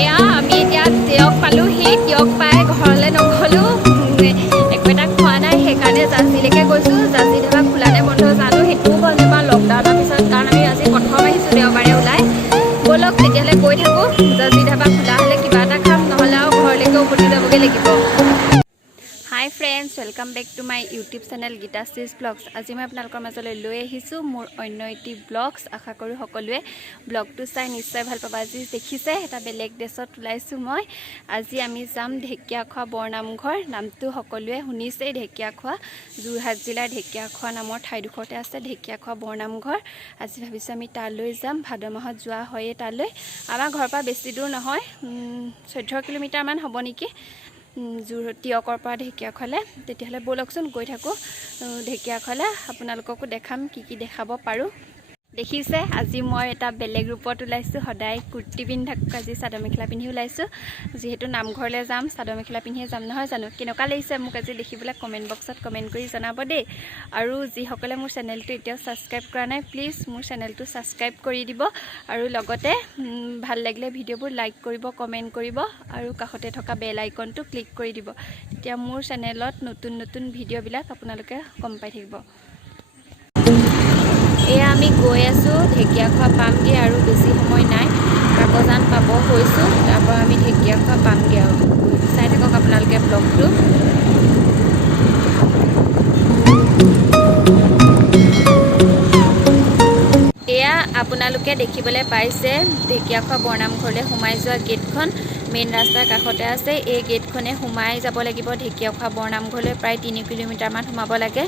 এয়া আমি এতিয়া তেওঁক পালোহি তেওঁক পাই ঘৰলৈ নগ'লোঁ একো এটা খোৱা নাই সেইকাৰণে জাৰ্চিলৈকে গৈছোঁ জাৰ্চি ধাবা খোলা নে বন্ধ জানো সেইটোও গম নাপাওঁ লকডাউনৰ পিছত কাৰণ আমি আজি প্ৰথম আহিছোঁ দেওবাৰে ওলাই ব'লক তেতিয়াহ'লে গৈ থাকোঁ জাৰ্চি ধাবা খোলা হ'লে কিবা এটা খাম নহ'লে আৰু ঘৰলৈকে উভতি যাবগৈ লাগিব hi friends welcome back to my YouTube channel Geetashree's blogs আজি মই আপোনালোকৰ মাজলৈ লৈ আহিছোঁ মোৰ অন্য এটি ব্লগছ আশা কৰোঁ সকলোৱে ব্লগটো চাই নিশ্চয় ভাল পাব আজি দেখিছে এটা বেলেগ ড্ৰেছত ওলাইছোঁ মই আজি আমি যাম ঢেকীয়াখোৱা বৰনামঘৰ নামটো সকলোৱে শুনিছেই ঢেকীয়াখোৱা যোৰহাট জিলাৰ ঢেকীয়াখোৱা নামৰ ঠাইডোখৰতে আছে ঢেকীয়াখোৱা বৰনামঘৰ আজি ভাবিছোঁ আমি তালৈ যাম ভাদ মাহত যোৱা হয়েই তালৈ আমাৰ ঘৰৰ পৰা বেছি দূৰ নহয় 14 কিলোমিটাৰমান হ'ব নেকি তিয়কৰ পৰা ঢেকীয়াখোৱালে তেতিয়াহ'লে ব'লকচোন গৈ থাকোঁ ঢেকীয়াখোৱালে আপোনালোককো দেখাম কি দেখাব পাৰোঁ দেখিছে আজি মই এটা বেলেগ ৰূপত ওলাইছোঁ সদায় কুৰ্তি পিন্ধি থাকোঁ আজি চাদৰ মেখেলা পিন্ধি ওলাইছোঁ যিহেতু নামঘৰলৈ যাম চাদৰ মেখেলা পিন্ধিয়ে যাম নহয় জানো কেনেকুৱা লাগিছে মোক আজি দেখিবলৈ কমেণ্ট বক্সত কমেণ্ট কৰি জনাব দেই আৰু যিসকলে মোৰ চেনেলটো এতিয়াও ছাবস্ক্ৰাইব কৰা নাই প্লিজ মোৰ চেনেলটো ছাবস্ক্ৰাইব কৰি দিব আৰু লগতে ভাল লাগিলে ভিডিঅ'বোৰ লাইক কৰিব কমেণ্ট কৰিব আৰু কাষতে থকা বেল আইকনটো ক্লিক কৰি দিব তেতিয়া মোৰ চেনেলত নতুন ভিডিঅ'বিলাক আপোনালোকে গম পাই থাকিব এয়া আমি গৈ আছোঁ ঢেকীয়াখোৱা পামগৈ আৰু বেছি সময় নাই কাকজান পাব হৈছোঁ তাৰপৰা আমি ঢেকীয়াখোৱা পামগৈ আৰু চাই থাকক আপোনালোকে ব্লগটো এয়া আপোনালোকে দেখিবলৈ পাইছে ঢেকীয়াখোৱা বৰনামঘৰলৈ সোমাই যোৱা গেটখন মেইন ৰাস্তাৰ কাষতে আছে এই গেটখনে সোমাই যাব লাগিব ঢেকীয়াখোৱা বৰনামঘৰলৈ প্ৰায় 3 কিলোমিটাৰমান সোমাব লাগে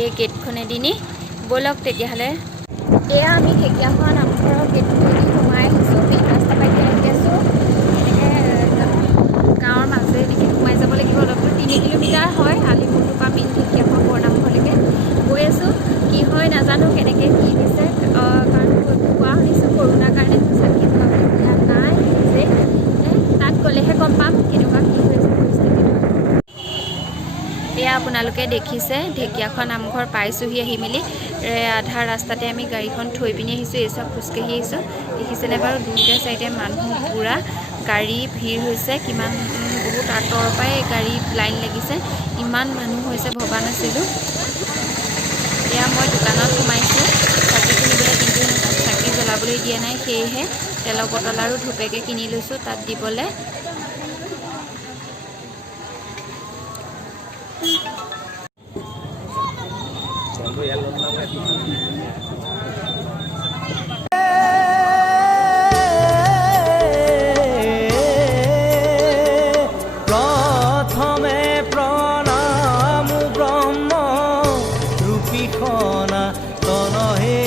এই গেটখনেদি নি ব'লক তেতিয়াহ'লে এয়া আমি ঢেকীয়াখোৱা নামঘৰৰ গেটখনেদি সোমাই আহিছোঁ মেইন ৰাস্তা পাই আহি আছোঁ এনেকৈ গাঁৱৰ মাজে এনেকৈ সোমাই যাব লাগিব অলপতো 3 কিলোমিটাৰ হয় আলিপুৰটোৰ পৰা মেইন ঢেকীয়াখোৱা বৰনামঘৰলৈকে গৈ আছোঁ কি হয় নাজানো কেনেকৈ কি দিছে কাৰণ কোৱা শুনিছোঁ কৰোণাৰ কাৰণে চাকি জ্বলাবলৈ দিয়া নাই যে তাত গ'লেহে গম পাম কেনেকুৱা কি হৈছে পৰিস্থিতিটো এয়া আপোনালোকে দেখিছে ঢেকীয়াখোৱা নামঘৰ পাইছোঁহি আহি মেলি আধা ৰাস্তাতে আমি গাড়ীখন থৈ পিনি আহিছোঁ এই চব খোজকাঢ়ি আহিছোঁ দেখিছেনে বাৰু দুইটা চাইডে মানুহ পূৰা গাড়ী ভিৰ হৈছে কিমান বহুত আঁতৰৰ পৰাই গাড়ী লাইন লাগিছে ইমান মানুহ হৈছে ভবা নাছিলোঁ এয়া মই দোকানত সোমাইছোঁ চাকি কিনিবলৈ কিন্তু তাত চাকি জ্বলাবলৈ দিয়া নাই সেয়েহে তেলৰ বটল আৰু ধূপেকে কিনি লৈছোঁ তাত দিবলৈ প্ৰথমে প্ৰণাম ব্ৰহ্ম ৰূপীখনা তনহে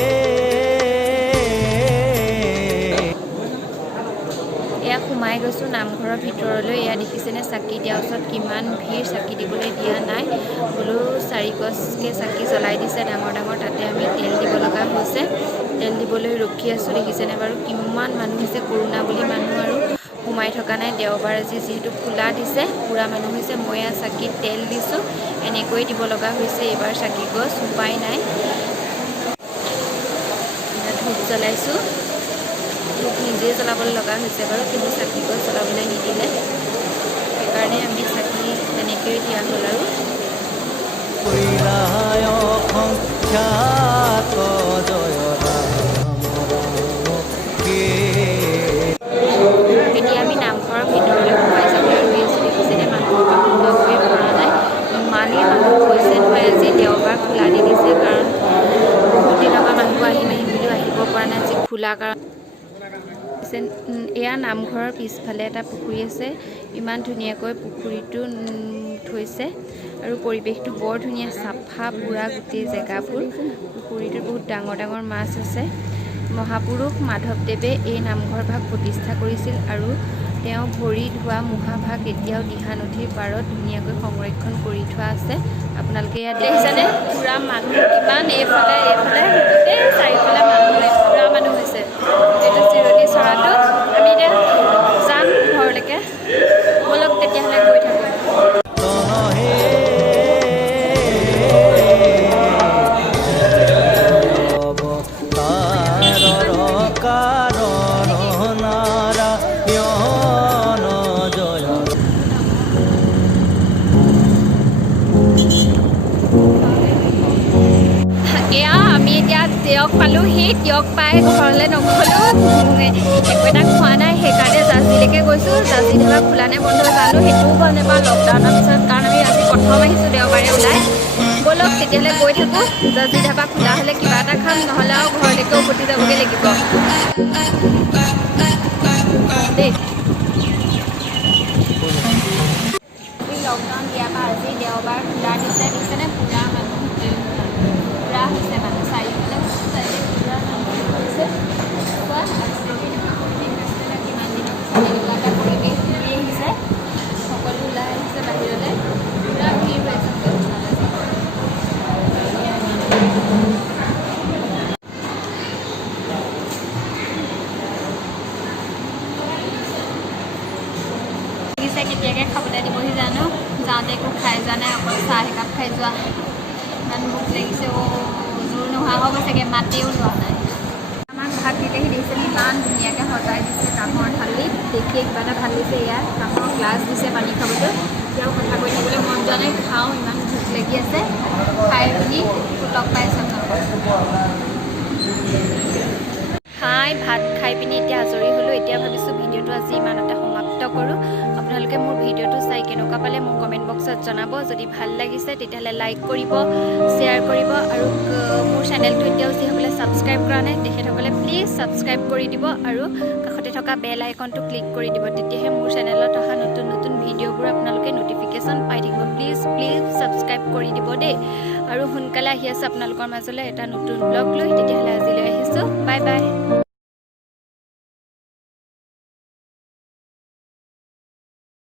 এয়া সোমাই গৈছোঁ নামঘৰৰ ভিতৰলৈ এয়া দেখিছেনে চাকি দিয়াৰ ওচৰত কিমান ভিৰ চাকি দিবলৈ দিয়া নাই বোলো 4 গছকৈ চাকি জ্বলাই দিছে ডাঙৰ তাতে আমি তেল দিব লগা হৈছে তেল দিবলৈ ৰখি আছোঁ দেখিছেনে বাৰু কিমান মানুহ হৈছে কৰোণা বুলি মানুহ আৰু সোমাই থকা নাই দেওবাৰ আজি যিহেতু খোলা দিছে পূৰা মানুহ হৈছে মই চাকিত তেল দিছোঁ এনেকৈ দিব লগা হৈছে এইবাৰ চাকি গছ উপায় নাই ধূপ জ্বলাইছোঁ ধূপ নিজেই জ্বলাবলৈ লগা হৈছে বাৰু কিন্তু চাকি গছ জ্বলাবলৈ নিদিলে সেইকাৰণে আমি চাকি তেনেকৈয়ে দিয়া হ'ল আৰু এতিয়া আমি নামঘৰৰ ভিতৰলৈ সোমাই যাবলৈ ৰৈ আছোঁ দেখিছেনে মানুহৰ পৰা সোমাবই পৰা নাই ইমানেই মানুহ হৈছে নহয় আজি দেওবাৰ খোলা দি দিছে কাৰণ বহুত দিনৰ পৰা মানুহবোৰ আহিম বুলিও আহিব পৰা নাই আজি খোলা কাৰণ এয়া নামঘৰৰ পিছফালে এটা পুখুৰী আছে ইমান ধুনীয়াকৈ পুখুৰীটো থৈছে আৰু পৰিৱেশটো বৰ ধুনীয়া চাফা পূৰা গোটেই জেগাবোৰ পুখুৰীটোত বহুত ডাঙৰ মাছ আছে মহাপুৰুষ মাধৱদেৱে এই নামঘৰ ভাগ প্ৰতিষ্ঠা কৰিছিল আৰু তেওঁ ভৰি ধোৱা মহাভাগ এতিয়াও দিহা নদীৰ পাৰত ধুনীয়াকৈ সংৰক্ষণ কৰি থোৱা আছে আপোনালোকে ইয়াত দেখিছেনে পূৰা মানুহ কিমান এইফালে গোটেই চাৰিওফালে মানুহ পূৰা মানুহ হৈছে এইটো চিৰণি চৰাটো আমি এতিয়া যাম ঘৰলৈকে ব'লক তেতিয়াহ'লে গৈ থাকোঁ কাৰণ নাৰায়ণ পালোঁ সি তিয়ক পাই ঘৰলৈ নগ'লোঁ একো এটা খোৱা নাই সেইকাৰণে জাৰ্চিলৈকে গৈছোঁ জাৰ্চি ধাবা খোলা নে বন্ধ জানো সেইটোও গম নাপাওঁ লকডাউনৰ পিছত কাৰণ আমি আজি প্ৰথম আহিছোঁ দেওবাৰে ওলাই ব'লক তেতিয়াহ'লে গৈ থাকোঁ জাৰ্চি ধাবা খোলা হ'লে কিবা এটা খাম নহ'লে আৰু ঘৰলৈকে উভতি যাবগৈ লাগিব দেই লকডাউন দিয়াৰ পৰা আজি দেওবাৰ খোলা দিছেনে পূৰা মানুহ পূৰা হৈছে মানুহ চাৰিওফালে পূৰা মানুহ হৈছে কিমান দিনৰ পিছত এনেকুৱা এটা পৰিৱেশ ঘূৰি আহিছে সকলো ওলাই আহিছে বাহিৰলৈ পূৰা ভিৰ হৈ আছে কেতিয়াকৈ খাবলৈ দিবহি জানো যাওঁতে একো খাই যোৱা নাই অকল চাহ একাপ খাই যোৱা ইমান ভোক লাগিছে জোৰ নোহোৱা হৈ গৈছেগৈ মাতেও লোৱা নাই আমাক ভাত কেতিয়াহি দিছে ইমান ধুনীয়াকৈ সজাই দিছে কাঁহৰ থালিত দেখিয়ে কিবা এটা ভাল লাগিছে ইয়াত কাঁহৰ গ্লাছ দিছে পানী খাবলৈ এতিয়াও কথা কৈ থাকিবলৈ মন যোৱা নাই খাওঁ ইমান ভোক লাগি আছে খাই পিনি লগ পাইছোঁ ভাত খাই পিনি এতিয়া আজৰি হ'লোঁ এতিয়া ভাবিছোঁ ভিডিঅ'টো আজি ইমানতে সমাপ্ত কৰোঁ আপোনালোকে মোৰ ভিডিঅ'টো চাই কেনেকুৱা পালে মোক কমেণ্ট বক্সত জনাব যদি ভাল লাগিছে তেতিয়াহ'লে লাইক কৰিব শ্বেয়াৰ কৰিব আৰু মোৰ চেনেলটো এতিয়াও যিসকলে ছাবস্ক্ৰাইব কৰা নাই তেখেতসকলে প্লিজ ছাবস্ক্ৰাইব কৰি দিব আৰু কাষতে থকা বেল আইকনটো ক্লিক কৰি দিব তেতিয়াহে মোৰ চেনেলত অহা নতুন নতুন ভিডিঅ'বোৰ আপোনালোকে ন'টিফিকেশ্যন পাই থাকিব প্লিজ ছাবস্ক্ৰাইব কৰি দিব দেই আৰু সোনকালে আহি আছে আপোনালোকৰ মাজলৈ এটা নতুন ব্লগ লৈ তেতিয়াহ'লে আজিলৈ আহিছোঁ বাই বাই